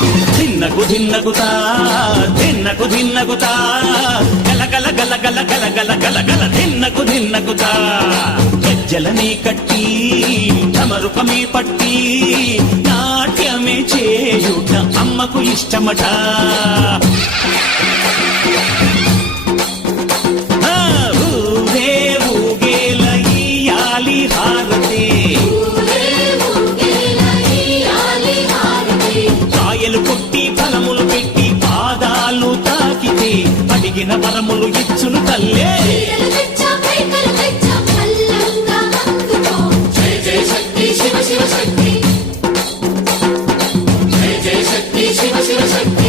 ధిన్నకు ధిన్నకుతా ధిన్నకు ధిన్నకుతా గల గల గల గల గల గల గల గల ధిన్నకు ధిన్నకుతా గజ్జలనే కట్టి తమరుపమే పట్టి నాట్యమే చేయుట అమ్మకు ఇష్టమట ఊరే ఊగేల ఇయ్యాలి హారతి కాయలు కొట్టి ఫలములు పెట్టి పాదాలు తాకితే అడిగిన వరములు ఇచ్చును తల్లే శివ శివ శక్తి